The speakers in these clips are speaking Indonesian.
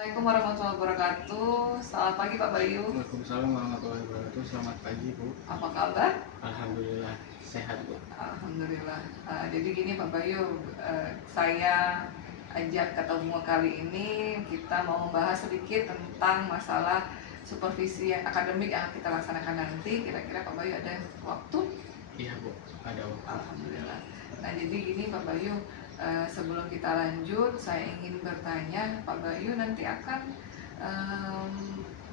Assalamualaikum warahmatullahi wabarakatuh. Selamat pagi Pak Bayu. Waalaikumsalam warahmatullahi wabarakatuh. Selamat pagi Bu. Apa kabar? Alhamdulillah sehat Bu. Alhamdulillah. Jadi gini Pak Bayu, saya ajak ketemu kali ini kita mau membahas sedikit tentang masalah supervisi akademik yang kita laksanakan nanti. Kira-kira Pak Bayu ada waktu? Iya Bu, ada waktu. Alhamdulillah. Nah jadi gini Pak Bayu, sebelum kita lanjut, saya ingin bertanya Pak Bayu nanti akan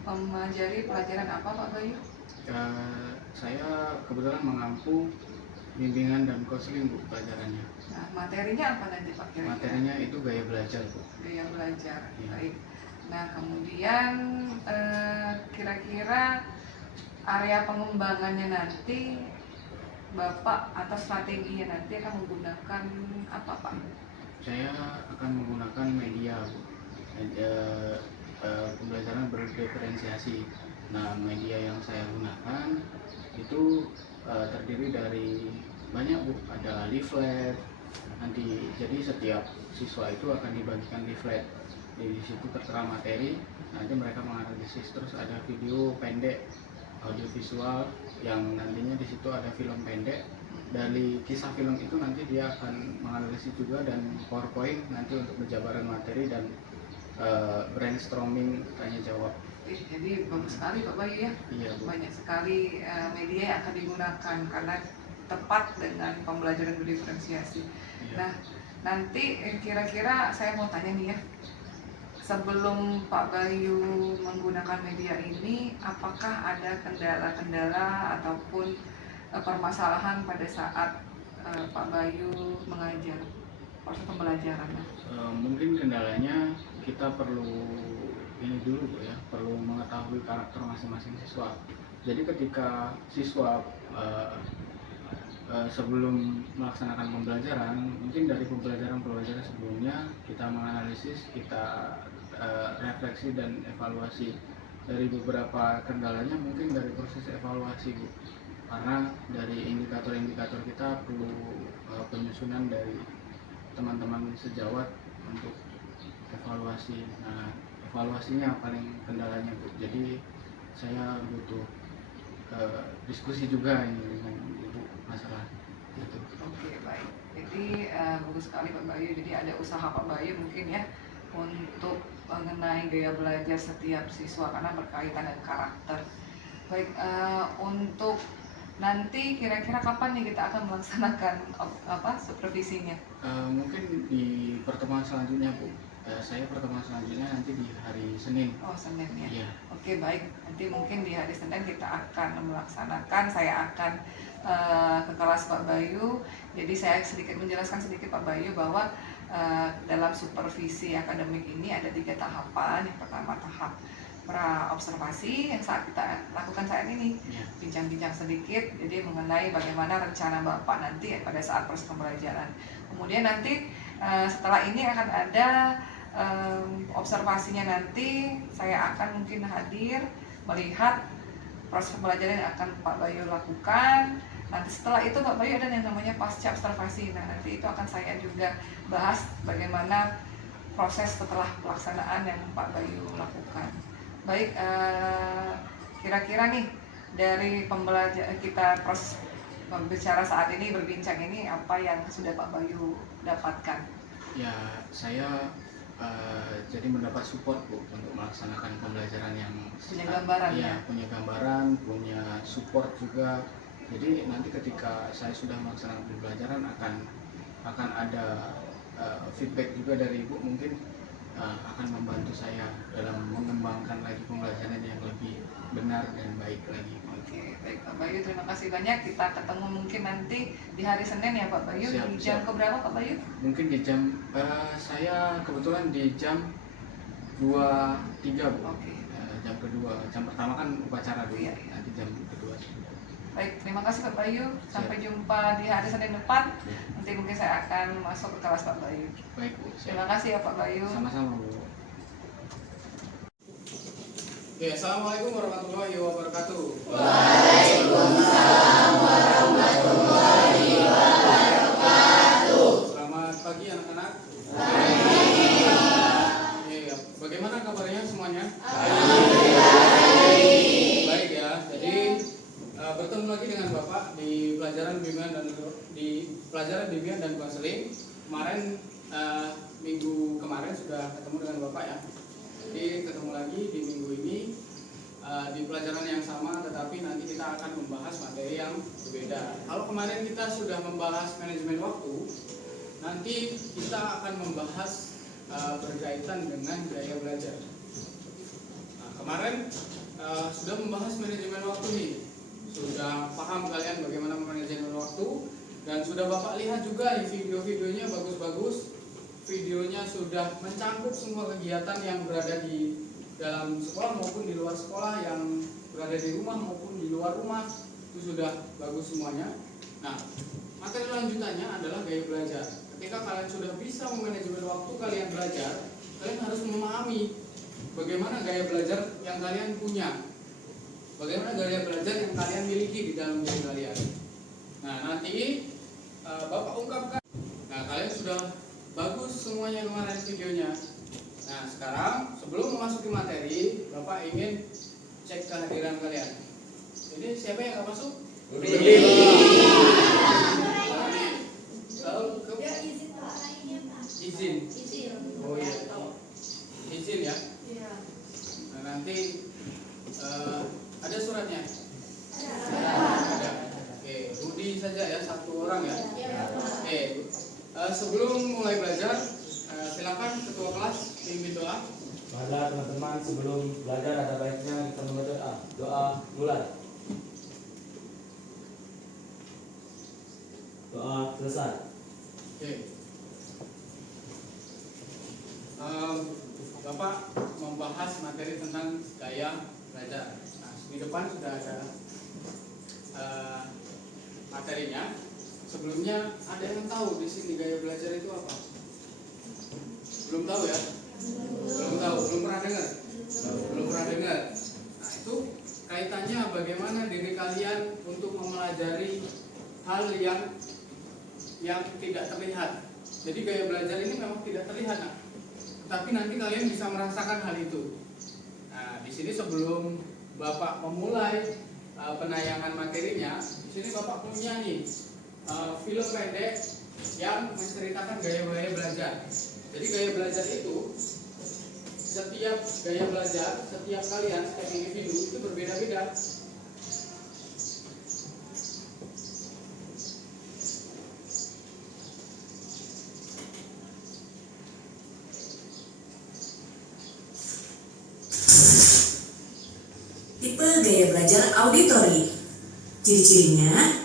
mempelajari pelajaran apa Pak Bayu? Saya kebetulan mengampu bimbingan dan konseling Bu pelajarannya. Nah materinya apa nanti Pak kira-kira? Materinya itu gaya belajar Bu. Gaya belajar, Iya. baik. Nah kemudian kira-kira area pengembangannya nanti Bapak atau strateginya nanti akan menggunakan apa Pak? Saya akan menggunakan media Bu. Pembelajaran berdiferensiasi. Nah, media yang saya gunakan itu terdiri dari banyak Bu. Ada leaflet. Nanti jadi setiap siswa itu akan dibagikan leaflet. Di situ tertera materi. Nanti mereka menganalisis, terus ada video pendek, audiovisual yang nantinya di situ ada film pendek. Dari kisah film itu nanti dia akan menganalisis juga, dan PowerPoint nanti untuk penjabaran materi dan brainstorming tanya jawab. Jadi bagus sekali Pak Bayu ya. Iya Bu. Banyak sekali media yang akan digunakan karena tepat dengan pembelajaran berdiferensiasi. Iya. Nah nanti kira-kira saya mau tanya nih ya, sebelum Pak Bayu menggunakan media ini, apakah ada kendala-kendala ataupun permasalahan pada saat Pak Bayu mengajar proses pembelajarannya? Mungkin kendalanya kita perlu ini dulu Bu ya, perlu mengetahui karakter masing-masing siswa. Jadi ketika siswa sebelum melaksanakan pembelajaran, mungkin dari pembelajaran sebelumnya kita menganalisis, kita refleksi dan evaluasi. Dari beberapa kendalanya mungkin dari proses evaluasi Bu, karena dari indikator-indikator kita perlu penyusunan dari teman-teman sejawat untuk evaluasi. Nah, evaluasinya paling kendalanya Bu. Jadi saya butuh diskusi juga ini dengan Ibu masalah itu. Oke, baik. Jadi bagus sekali Pak Bayu. Jadi ada usaha Pak Bayu mungkin ya untuk mengenai gaya belajar setiap siswa karena berkaitan dengan karakter. Baik, untuk nanti kira-kira kapan nih kita akan melaksanakan supervisinya? Mungkin di pertemuan selanjutnya Bu. Saya pertemuan selanjutnya nanti di hari Senin. Oh, Senin ya. Iya. Oke, baik. Nanti mungkin di hari Senin kita akan melaksanakan. Saya akan ke kelas Pak Bayu. Jadi saya sedikit menjelaskan sedikit Pak Bayu bahwa dalam supervisi akademik ini ada 3 tahapan. Yang pertama tahap pra-observasi yang saat kita lakukan saat ini, bincang-bincang sedikit jadi mengenai bagaimana rencana Bapak nanti pada saat proses pembelajaran. Kemudian nanti setelah ini akan ada observasinya, nanti saya akan mungkin hadir melihat proses pembelajaran yang akan Pak Bayu lakukan. Nanti setelah itu Pak Bayu ada yang namanya pasca observasi. Nah nanti itu akan saya juga bahas bagaimana proses setelah pelaksanaan yang Pak Bayu lakukan. Baik, kira-kira nih dari pembelajaran kita proses berbicara saat ini, berbincang ini, apa yang sudah Pak Bayu dapatkan? Ya, saya jadi mendapat support Bu untuk melaksanakan pembelajaran yang punya gambaran ya, punya gambaran, punya support juga. Jadi nanti ketika saya sudah melaksanakan pembelajaran akan ada feedback juga dari Ibu, mungkin akan membantu saya dalam mengembangkan lagi pembelajaran yang lebih benar dan baik lagi. Oke, baik Pak Bayu, terima kasih banyak. Kita ketemu mungkin nanti di hari Senin ya Pak Bayu. Siap, di jam keberapa Pak Bayu? Mungkin di jam saya kebetulan di jam 2.3 Bu. Oke. Jam kedua, jam pertama kan upacara dulu, Iya. nanti jam kedua. Baik, terima kasih Pak Bayu. Sampai jumpa di hari Senin depan. Nanti mungkin saya akan masuk ke kelas Pak Bayu. Baik Bu. Terima kasih ya Pak Bayu. Sama-sama Bu. Oke, assalamualaikum warahmatullahi wabarakatuh. Waalaikumsalam warahmatullahi wabarakatuh. Selamat pagi anak-anak. Pagi. Bagaimana kabar pelajaran bimbingan dan konseling. Kemarin minggu kemarin sudah ketemu dengan Bapak ya. Jadi ketemu lagi di minggu ini di pelajaran yang sama, tetapi nanti kita akan membahas materi yang berbeda. Kalau kemarin kita sudah membahas manajemen waktu, nanti kita akan membahas berkaitan dengan gaya belajar. Nah, kemarin sudah membahas manajemen waktu nih, sudah paham kalian bagaimana manajemen waktu, dan sudah Bapak lihat juga nih video-videonya bagus-bagus. Videonya sudah mencangkup semua kegiatan yang berada di dalam sekolah maupun di luar sekolah, yang berada di rumah maupun di luar rumah, itu sudah bagus semuanya. Nah, materi lanjutannya adalah gaya belajar. Ketika kalian sudah bisa memanajemen waktu kalian belajar, kalian harus memahami bagaimana gaya belajar yang kalian punya, bagaimana gaya belajar yang kalian miliki di dalam diri kalian. Nah, nanti Bapak ungkapkan. Nah, kalian sudah bagus semuanya kemarin videonya. Nah, sekarang sebelum memasuki materi, Bapak ingin cek kehadiran kalian. Jadi siapa yang nggak masuk? Kalau izin. Oh iya. Izin ya. Nah, nanti ada suratnya. Ada. Oke, Rudi saja ya, satu orang ya. Oke. Sebelum mulai belajar, silakan ketua kelas pimpin doa. Mari teman-teman, sebelum belajar ada baiknya kita membaca doa. Doa mulai. Doa selesai. Oke. Bapak membahas materi tentang gaya belajar. Nah, di depan sudah ada materinya. Sebelumnya ada yang tahu di sini gaya belajar itu apa? Belum tahu ya? Belum tahu, belum pernah dengar. Belum pernah dengar. Nah, itu kaitannya bagaimana diri kalian untuk mempelajari hal yang tidak terlihat. Jadi gaya belajar ini memang tidak terlihat, nah, tapi nanti kalian bisa merasakan hal itu. Nah, di sini sebelum Bapak memulai penayangan materinya, di sini Bapak punya nih film pendek yang menceritakan gaya-gaya belajar. Jadi gaya belajar itu, setiap gaya belajar, setiap kalian, setiap individu itu berbeda-beda. Tipe gaya belajar auditori. Ciri-cirinya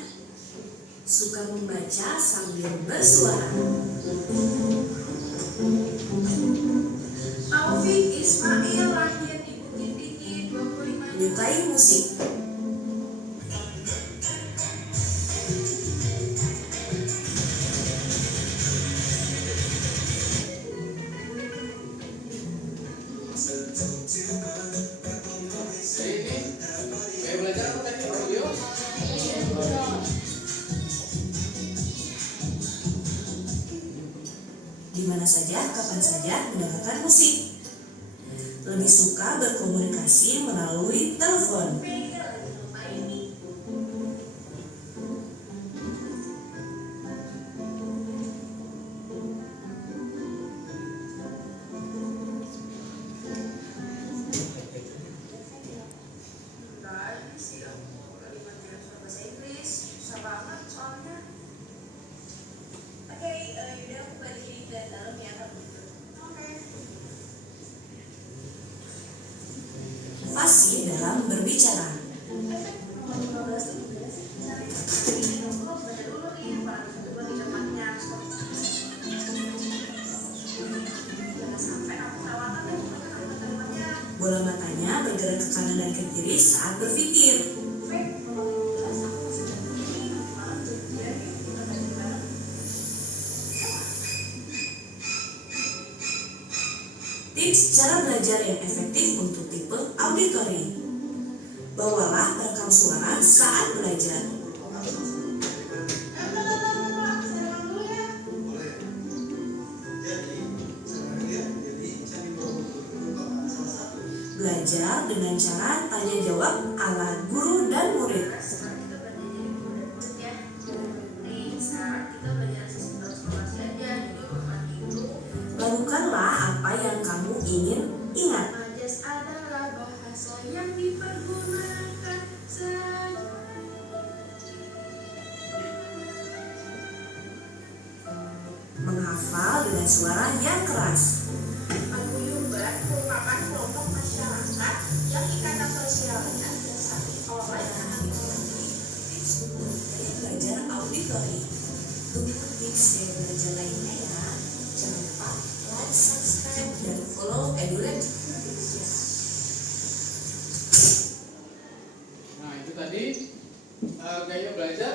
suka membaca sambil bersuara. Taufik Ismail lahir di Bukit Tinggi 25 Menyukai musik. Jadi ini gaya belajar apa tadi? Audio? Di mana saja, kapan saja mendengarkan musik. Lebih suka berkomunikasi melalui telepon. bahasa Inggris susah banget soalnya. Oke, yaudah aku balik ini ke dalam ya kamu. Oke. Fasih dalam berbicara. Nomor 15 tuh ini aku baca dulu nih, baru satu bagi tempatnya. Jangan sampai aku kelewatan deh kalimat-kalimatnya. Bola matanya bergerak ke kanan dan ke kiri saat berpikir. Tips cara belajar yang efektif untuk tipe auditori. Bawalah perekam suara saat belajar. Belajar dengan cara tanya jawab ala guru dan murid. Sekarang kita belajar jadi murid ya. Nih, sekarang kita Lakukanlah apa yang kamu ingin ingat. Majas adalah bahasa yang dipergunakan saja. Menghafal dengan suara yang keras. Paguyuban merupakan kelompok masyarakat yang ikatan sosialnya didasari oleh Belajar auditori. Tunggu tips dari belajar lainnya ya. Jangan lupa like, subscribe, dan follow EduLab. Nah itu tadi gaya belajar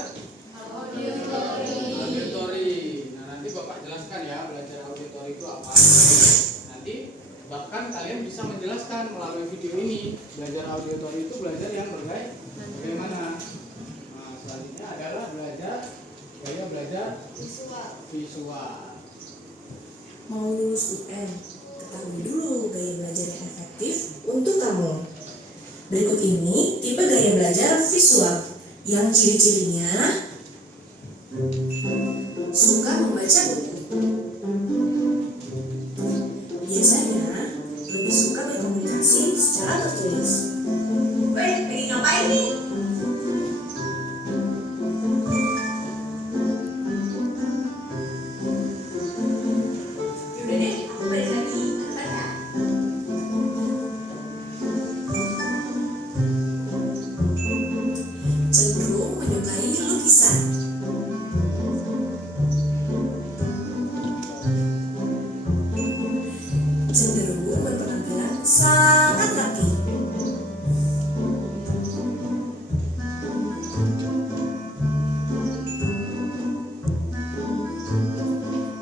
auditori. Nah nanti Bapak jelaskan ya belajar auditori itu apa. Nanti bahkan kalian bisa menjelaskan melalui video ini belajar auditori itu belajar yang bagaimana. Nah selanjutnya adalah gaya belajar visual. Mau lulus UN, ketahui dulu gaya belajar yang efektif untuk kamu. Berikut ini tipe gaya belajar visual yang ciri-cirinya suka membaca buku. Biasanya lebih suka berkomunikasi secara tertulis. Lagi ngapain nih? Yaudah deh, aku balik lagi. Ada. Cenderung menyukai lukisan. Cenderung berpenampilan sangat rapi.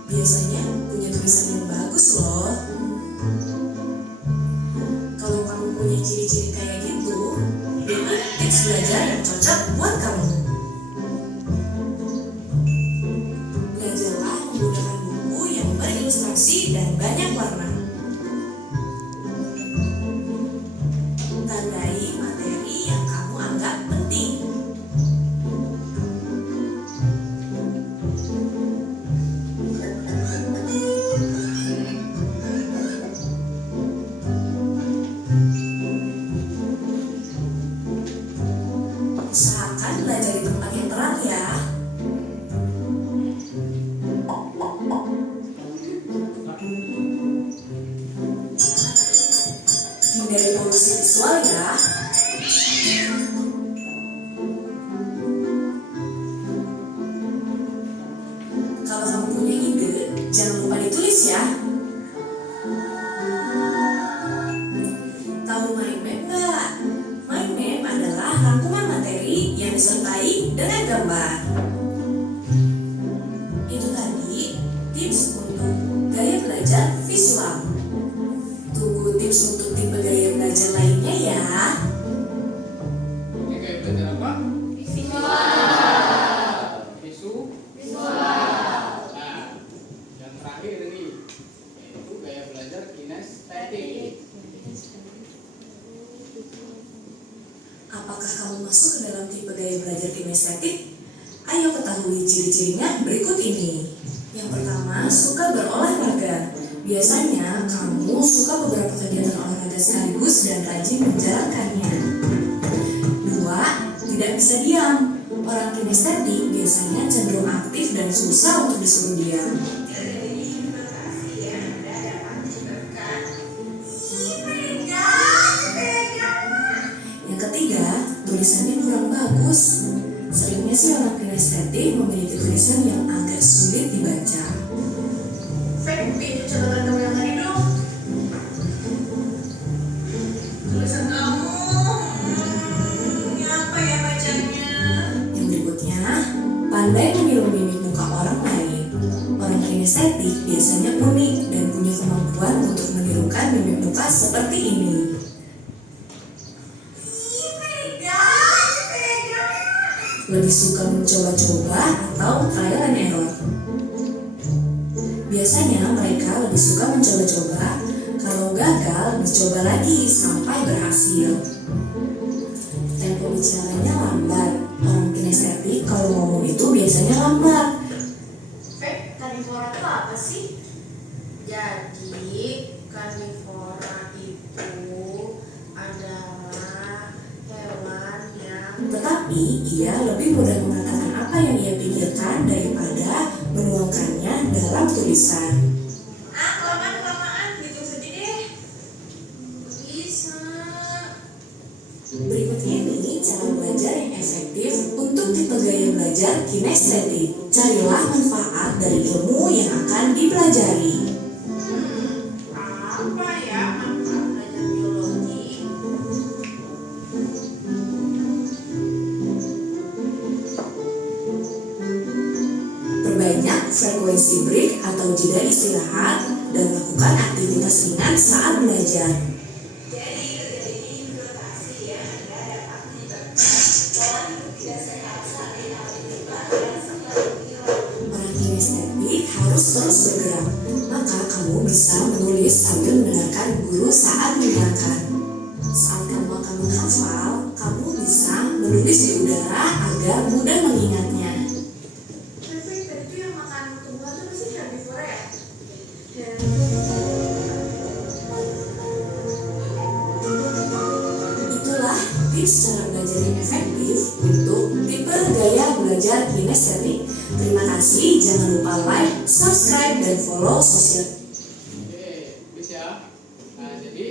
Biasanya punya tulisan yang bagus loh. Kalau kamu punya ciri-ciri kayak gitu, ini tips belajar yang cocok buat kamu. Belajarlah menggunakan buku yang berilustrasi dan banyak warna. Tandai materi yang kamu anggap penting. Usahakan belajar di tempat yang terang ya. Hindari polusi visual ya. Kalau kamu punya ide, jangan lupa ditulis ya. Tahu mind map nggak? Mind map adalah rangkuman materi yang disertai dengan gambar. Itu tadi tips untuk gaya belajar visual. Tunggu tips untuk tipe gaya belajar lainnya ya. Ini gaya belajar apa? Visual. Nah, yang terakhir ini yaitu gaya belajar kinestetik. Apakah kamu masuk ke dalam tipe gaya belajar kinestetik? Ayo ketahui ciri-cirinya berikut ini. Yang pertama, suka berolahraga. Biasanya kamu suka beberapa kegiatan olahraga sekaligus dan rajin menjalankannya. Dua, tidak bisa diam. Orang kinestetik biasanya cenderung aktif dan susah untuk disuruh diam. Yang ketiga, tulisannya kurang bagus. Seringnya sih orang kinestetik memiliki tulisan yang agak sulit dibaca. Fek, pinjam catatan kamu yang tadi dong. Tulisan kamu. Ini apa ya bacanya? Yang berikutnya, pandai meniru mimik muka orang lain. Orang kinestetik biasanya unik dan punya kemampuan untuk menirukan mimik muka seperti ini. Lebih suka mencoba-coba atau trial and error. Biasanya mereka lebih suka mencoba-coba, kalau gagal dicoba lagi sampai berhasil. Tempo bicaranya lambat. Orang kinestetik kalau ngomong itu biasanya lambat. Fek, tadi suara itu apa sih? Jadi karnivora itu adalah hewan yang Tetapi ia lebih mudah mengatakan apa yang ia pikirkan daripada menuangkannya dalam tulisan. kelamaan gitu saja deh. Bisa. Berikut ini cara belajar yang efektif untuk tipe gaya belajar kinestetik. Carilah manfaat dari ilmu yang akan dipelajari. Apa ya manfaat belajar biologi? Perbanyak frekuensi break atau jeda istirahat dan lakukan aktivitas ringan saat belajar. Jadi terjadi infiltrasi ya, ada aktivitas pola hidup tidak sehat saat aktivitas dan setelah hilang. Orang kinestetik harus terus bergerak, maka kamu bisa menulis sambil mendengarkan guru saat menerangkan. Saat kamu akan menghafal, kamu bisa menulis di udara agar mudah mengingatnya. Tapi tadi tuh yang makan tumbuhan tuh pasti herbivora ya? Dan Itulah tips cara belajar yang efektif untuk tipe gaya belajar kinestetik. Terima kasih, jangan lupa like, subscribe, dan follow sosial. Oke, bisa. Nah, jadi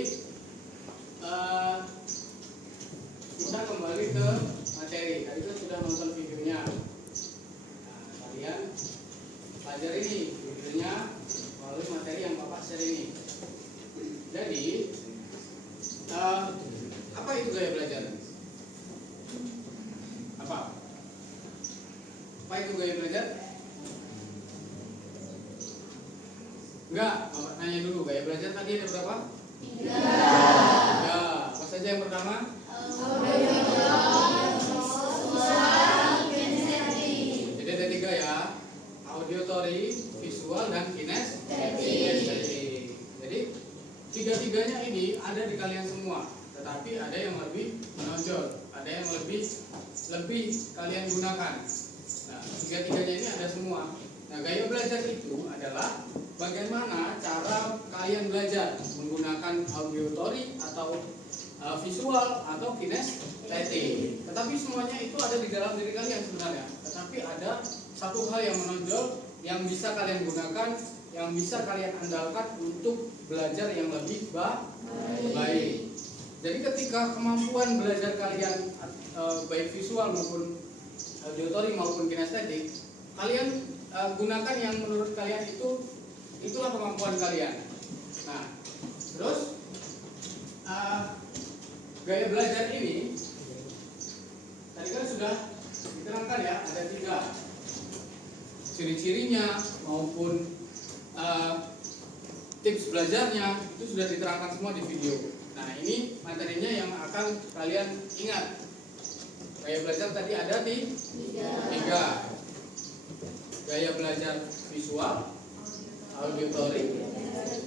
kita kembali ke materi. Tadi kita sudah nonton videonya. Nah, kalian pelajari ini videonya melalui materi yang Bapak share ini. Jadi, apa itu gaya belajar? Apa? Apa itu gaya belajar? Enggak, Bapak nanya dulu, gaya belajar tadi ada berapa? 3. Ya, apa saja yang pertama? Jadi ada 3 ya, auditory, visual, dan kinestetik. Jadi tiga-tiganya ini ada di kalian semua, tetapi ada yang lebih menonjol, ada yang lebih kalian gunakan. Nah, tiga-tiganya ini ada semua. Nah, gaya belajar itu adalah bagaimana cara kalian belajar menggunakan auditory atau visual atau kinestetik. Tetapi semuanya itu ada di dalam diri kalian sebenarnya. Tetapi ada satu hal yang menonjol yang bisa kalian gunakan, yang bisa kalian andalkan untuk belajar yang lebih baik. Jadi ketika kemampuan belajar kalian baik visual maupun auditory maupun kinestetik, kalian gunakan yang menurut kalian itulah kemampuan kalian. Nah, terus gaya belajar ini tadi kan sudah diterangkan ya, ada 3 ciri-cirinya maupun tips belajarnya itu sudah diterangkan semua di video. Nah, ini materinya yang akan kalian ingat. Gaya belajar tadi ada di 3. Gaya belajar visual, auditory,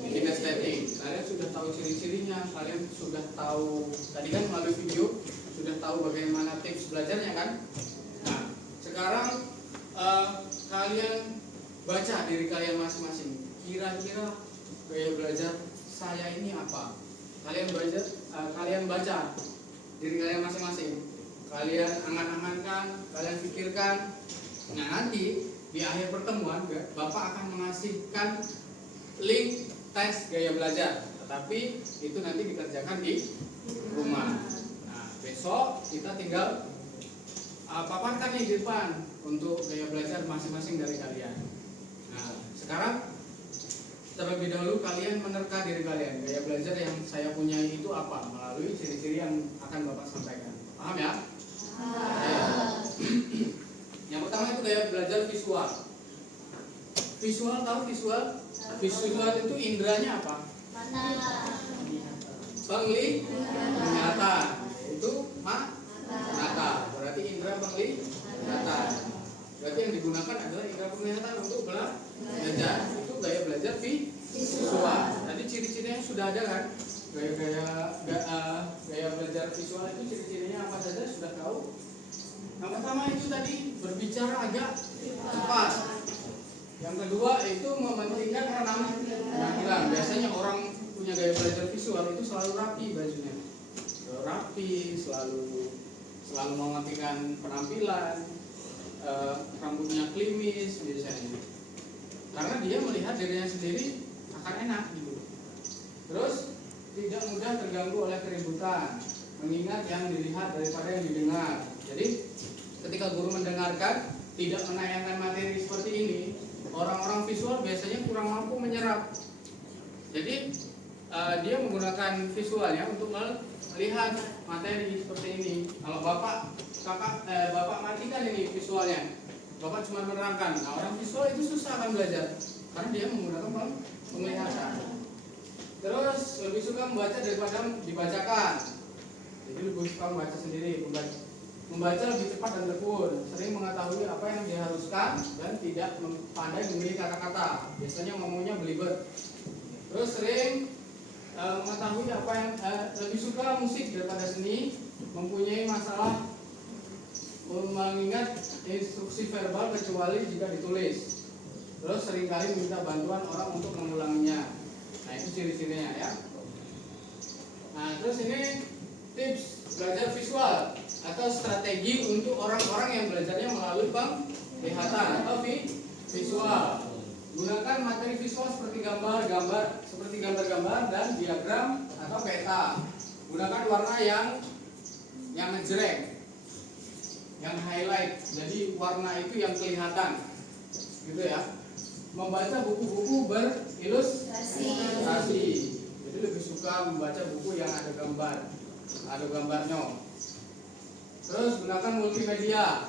kinestetik. Kalian sudah tahu ciri-cirinya, kalian sudah tahu tadi kan melalui video sudah tahu bagaimana tips belajarnya kan. Nah, sekarang kalian baca diri kalian masing-masing. Kira-kira gaya belajar saya ini apa? Kalian baca diri kalian masing-masing. Kalian angan-angankan, kalian pikirkan. Nah, nanti di akhir pertemuan Bapak akan mengasihkan link tes gaya belajar, tetapi itu nanti dikerjakan di rumah. Nah, besok kita tinggal paparkan nih di depan untuk gaya belajar masing-masing dari kalian. Nah, sekarang terlebih dahulu kalian menerka diri kalian. Gaya belajar yang saya punya itu apa? Melalui ciri-ciri yang akan Bapak sampaikan. Paham ya? Yang pertama itu gaya belajar visual. Visual, tahu visual? Visual itu indranya apa? Penglihatan. Itu mata. Berarti indra penglihatan. Berarti yang digunakan adalah indra penglihatan untuk belajar. Itu gaya belajar visual. Tadi ciri-cirinya sudah ada kan? Gaya belajar visual itu ciri-cirinya apa saja sudah tahu. Yang pertama itu tadi berbicara agak cepat. Yang kedua itu mementingkan penampilan. Biasanya orang punya gaya belajar visual itu selalu rapi bajunya, selalu rapi, selalu mementingkan penampilan, rambutnya klimis biasanya, karena dia melihat dirinya sendiri akan enak gitu. Terus tidak mudah terganggu oleh keributan, mengingat yang dilihat daripada yang didengar. Jadi ketika guru mendengarkan tidak menayangkan materi seperti ini, orang-orang visual biasanya kurang mampu menyerap. Jadi dia menggunakan visualnya untuk melihat materi seperti ini. Kalau bapak matikan ini visualnya, bapak cuma menerangkan. Nah, orang visual itu susah akan belajar karena dia menggunakan penglihatan. Terus lebih suka membaca daripada dibacakan. Jadi lebih suka membaca sendiri. Membaca lebih cepat dan tekun, sering mengetahui apa yang diharuskan dan tidak pandai memilih kata-kata. Biasanya ngomongnya belibet. Terus sering mengetahui apa yang lebih suka musik daripada seni, mempunyai masalah mengingat instruksi verbal kecuali jika ditulis. Terus seringkali meminta bantuan orang untuk mengulanginya. Nah, itu ciri-cirinya ya. Nah, terus ini tips belajar visual atau strategi untuk orang-orang yang belajarnya melalui penglihatan atau visual. Gunakan materi visual seperti gambar-gambar dan diagram atau peta. Gunakan warna yang ngejreng, yang highlight. Jadi warna itu yang kelihatan, gitu ya. Membaca buku-buku berilustrasi. Jadi lebih suka membaca buku yang ada gambarnya. Terus gunakan multimedia.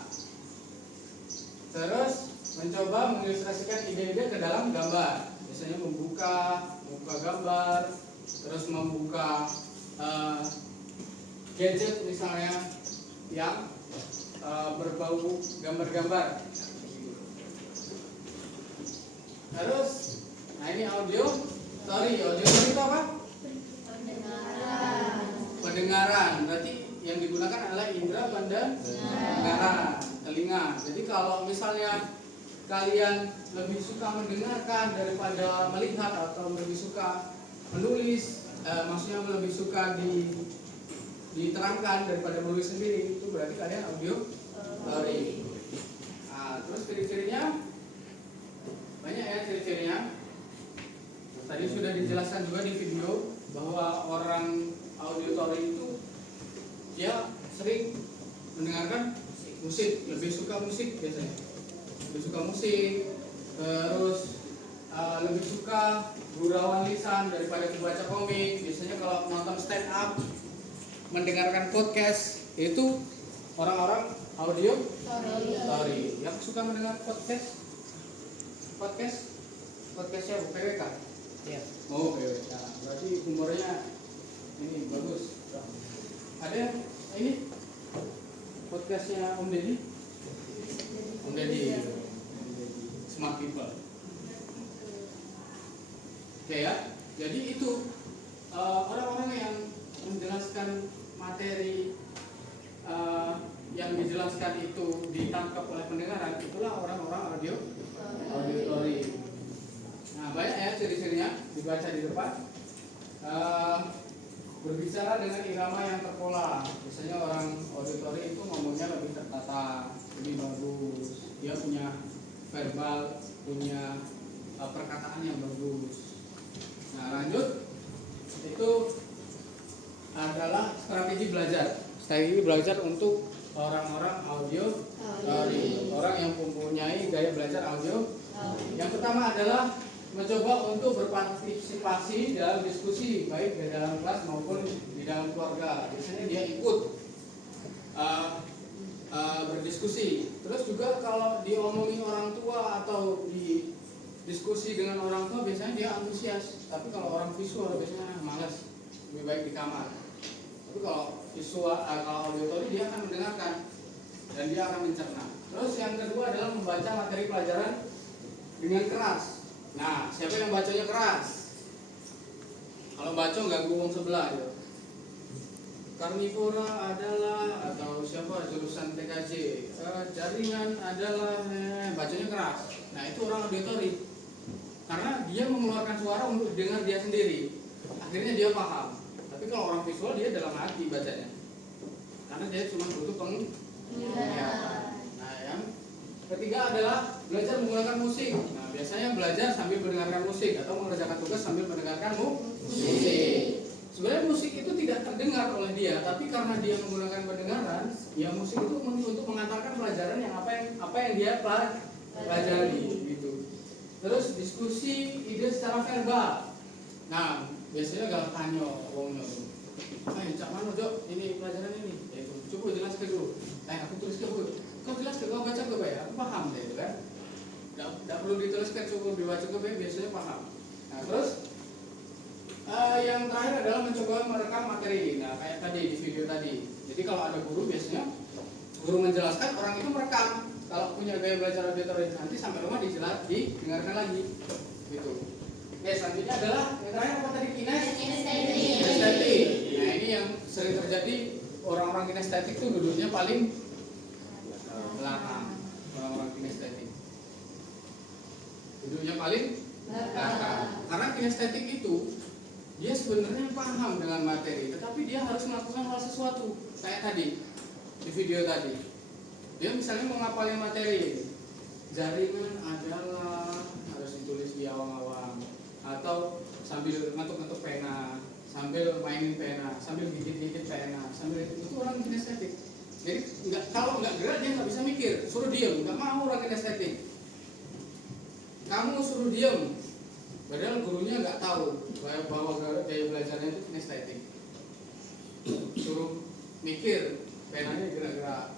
Terus mencoba mengilustrasikan ide-ide ke dalam gambar. Biasanya membuka gambar, terus membuka gadget misalnya yang berbau gambar-gambar. Terus, nah ini audio story itu apa? Pendengaran. Berarti yang digunakan adalah indera pendengaran, telinga. Jadi kalau misalnya kalian lebih suka mendengarkan daripada melihat atau lebih suka menulis, maksudnya lebih suka diterangkan daripada menulis sendiri, itu berarti kalian audio story. Nah, terus ciri-cirinya banyak ya ciri-cirinya. Tadi sudah dijelaskan juga di video bahwa orang auditori itu dia sering mendengarkan musik, lebih suka musik biasanya, lebih suka musik, terus lebih suka gurauan lisan daripada membaca komik. Biasanya kalau nonton stand up, mendengarkan podcast, itu orang-orang audio story. Yang suka mendengar podcastnya PWK. Iya. Oh, PWK. Berarti umurnya ini bagus. Ada ini podcastnya Om Deddy. Smart People. Oke ya. Jadi itu orang-orang yang menjelaskan materi yang dijelaskan itu ditangkap oleh pendengaran, itulah orang-orang auditori. Nah, banyak ya ciri-cirinya, dibaca di depan. Berbicara dengan irama yang terpola. Biasanya orang auditori itu ngomongnya lebih tertata, lebih bagus. Dia punya verbal, punya perkataan yang bagus. Nah, lanjut. Itu adalah strategi belajar. Strategi belajar untuk orang-orang auditori, orang yang mempunyai gaya belajar audio. Yang pertama adalah mencoba untuk berpartisipasi dalam diskusi, baik di dalam kelas maupun di dalam keluarga. Biasanya dia ikut berdiskusi. Terus juga kalau diomongi orang tua atau di diskusi dengan orang tua, biasanya dia antusias. Tapi kalau orang visual biasanya malas, lebih baik di kamar. Tapi kalau visual, kalau auditori, dia akan mendengarkan dan dia akan mencerna. Terus yang kedua adalah membaca materi pelajaran dengan keras. Nah, siapa yang bacanya keras? Kalau baca ganggu wong sebelah ya. Karnivora adalah, atau siapa jurusan TKJ, jaringan adalah, bacanya keras. Nah itu orang auditory, karena dia mengeluarkan suara untuk dengar dia sendiri, akhirnya dia paham. Tapi kalau orang visual dia dalam hati bacanya, karena dia cuma butuh penglihatan. Nah yang ketiga adalah belajar menggunakan musik. Nah biasanya belajar sambil mendengarkan musik atau mengerjakan tugas sambil mendengarkan musik. Sebenarnya musik itu tidak terdengar oleh dia, tapi karena dia menggunakan pendengaran, ya musik itu untuk mengantarkan pelajaran yang apa yang dia pelajari gitu. Terus diskusi ide secara verbal. Nah biasanya galak tanyo wongnya tuh. Cak mano Jok, ini pelajaran ini. Ya itu coba jelaskan dulu. Aku tulis ke buku. Kau jelaskan, kau baca ke ya? Aku paham deh itu kan. Tidak perlu dituliskan, cukup dibaca ke biasanya paham. Nah terus yang terakhir adalah mencoba merekam materi. Nah kayak tadi di video tadi. Jadi kalau ada guru biasanya guru menjelaskan, orang itu merekam. Kalau punya gaya belajar auditory nanti sampai rumah didengarkan lagi. Gitu. Oke, selanjutnya adalah yang terakhir apa tadi? Kinestetik. Nah ini yang sering terjadi, orang-orang kinestetik itu duduknya paling belakang. Orang-orang kinestetik duduknya paling belakang. Karena kinestetik itu dia sebenarnya paham dengan materi, tetapi dia harus melakukan hal sesuatu. Kayak tadi di video tadi, dia misalnya mau ngapalin materi, jaringan adalah harus ditulis di awang-awang, atau sambil ngetuk-ngetuk pena, sambil mainin pena, sambil gigit-gigit pena, sambil itu orang kinestetik. Jadi kalau nggak gerak dia nggak bisa mikir, suruh diem, nggak mau orang kinestetik. Kamu suruh diem, padahal gurunya nggak tahu bahwa gaya belajarnya itu kinestetik. Suruh mikir, penanya gerak-gerak,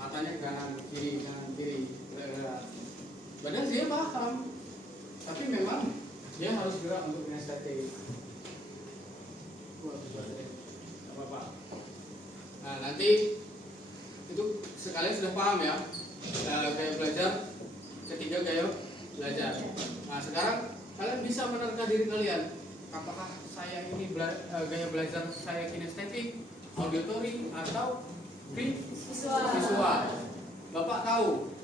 matanya kanan kiri, gerak-gerak. Padahal dia paham, tapi memang dia harus gerak untuk kinestetik. Apa-apa. Nah nanti itu sekalian sudah paham ya, gaya belajar. Ketiga gaya belajar. Nah sekarang kalian bisa menerka diri kalian, apakah saya ini gaya belajar saya kinestetik, auditory, atau visual. Bapak tahu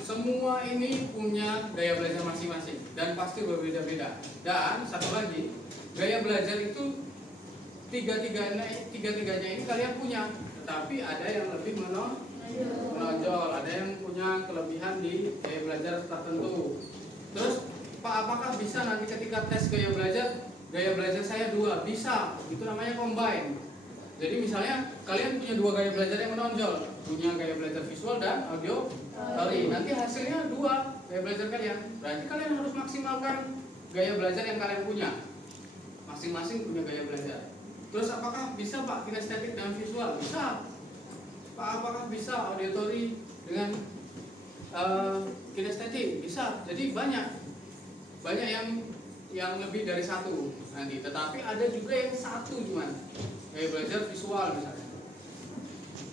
semua ini punya gaya belajar masing-masing dan pasti berbeda-beda. Dan satu lagi, gaya belajar itu tiga-tiganya ini kalian punya, tetapi ada yang lebih menonjol, ada yang punya kelebihan di gaya belajar tertentu. Terus apakah bisa nanti ketika tes gaya belajar saya 2? Bisa, itu namanya combine. Jadi misalnya kalian punya 2 gaya belajar yang menonjol, punya gaya belajar visual dan auditory. Nanti hasilnya 2 gaya belajar kalian. Berarti kalian harus maksimalkan gaya belajar yang kalian punya. Masing-masing punya gaya belajar. Terus apakah bisa Pak kinestetik dan visual? Bisa. Pak apakah bisa auditory dengan kinestetik? Bisa. Jadi banyak yang lebih dari 1 nanti. Tetapi ada juga yang 1 cuman gaya belajar visual misalnya.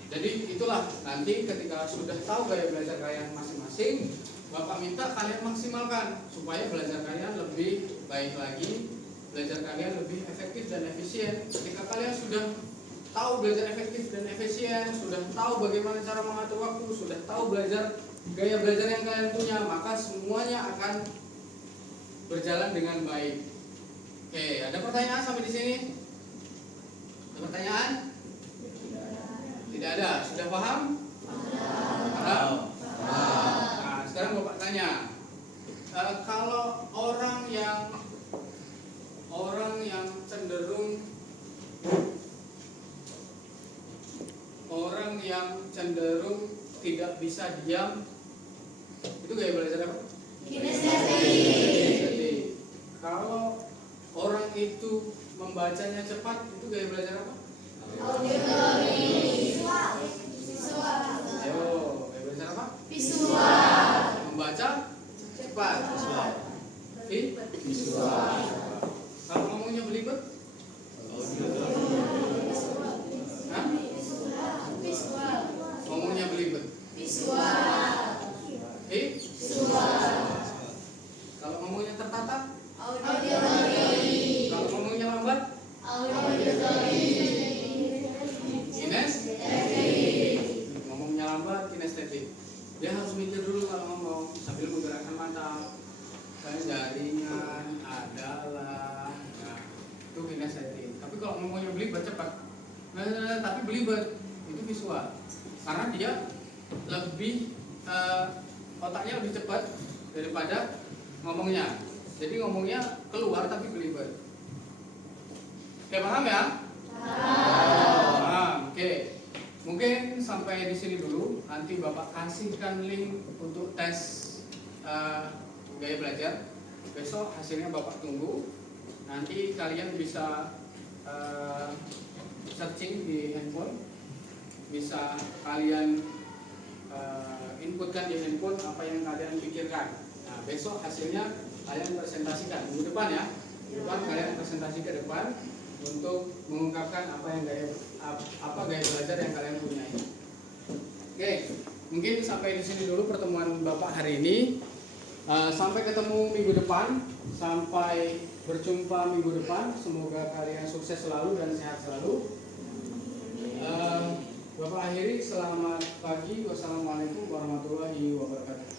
Jadi itulah nanti ketika sudah tahu gaya belajar kalian masing-masing, Bapak minta kalian maksimalkan supaya belajar kalian lebih baik lagi, belajar kalian lebih efektif dan efisien. Ketika kalian sudah tahu belajar efektif dan efisien, sudah tahu bagaimana cara mengatur waktu, sudah tahu gaya belajar yang kalian punya, maka semuanya akan berjalan dengan baik. Oke, ada pertanyaan sampai di sini? Ada pertanyaan? Tidak ada. Sudah paham? Paham? Nah, sekarang Bapak tanya, kalau orang yang cenderung tidak bisa diam, itu gaya belajar apa? Kinestetik. Kalau orang itu membacanya cepat, itu gaya belajar apa? Auditory. Ayo, gaya belajar apa? Visual. Membaca cepat. Visual. Kalau ngomongnya belibet? Hah? Ngomongnya belibet? Visual. Kalau ngomongnya tertata? Auditory. Kalau ngomongnya lambat? Auditory. Kinestetik. Ngomongnya lambat, kinestetik. tapi belibet itu visual, karena dia lebih otaknya lebih cepat daripada ngomongnya. Jadi ngomongnya keluar tapi belibet. Oke, paham ya? Paham. Oke. Mungkin sampai di sini dulu. Nanti Bapak kasihkan link untuk tes gaya belajar. Besok hasilnya Bapak tunggu. Nanti kalian bisa searching di handphone, bisa kalian inputkan di handphone apa yang kalian pikirkan. Nah, besok hasilnya kalian presentasikan minggu depan ya. Depan kalian presentasi ke depan untuk mengungkapkan apa gaya belajar yang kalian punyai. Oke, mungkin sampai di sini dulu pertemuan Bapak hari ini. Sampai ketemu minggu depan, sampai berjumpa minggu depan. Semoga kalian sukses selalu dan sehat selalu. Bapak akhiri, selamat pagi. Wassalamualaikum warahmatullahi wabarakatuh.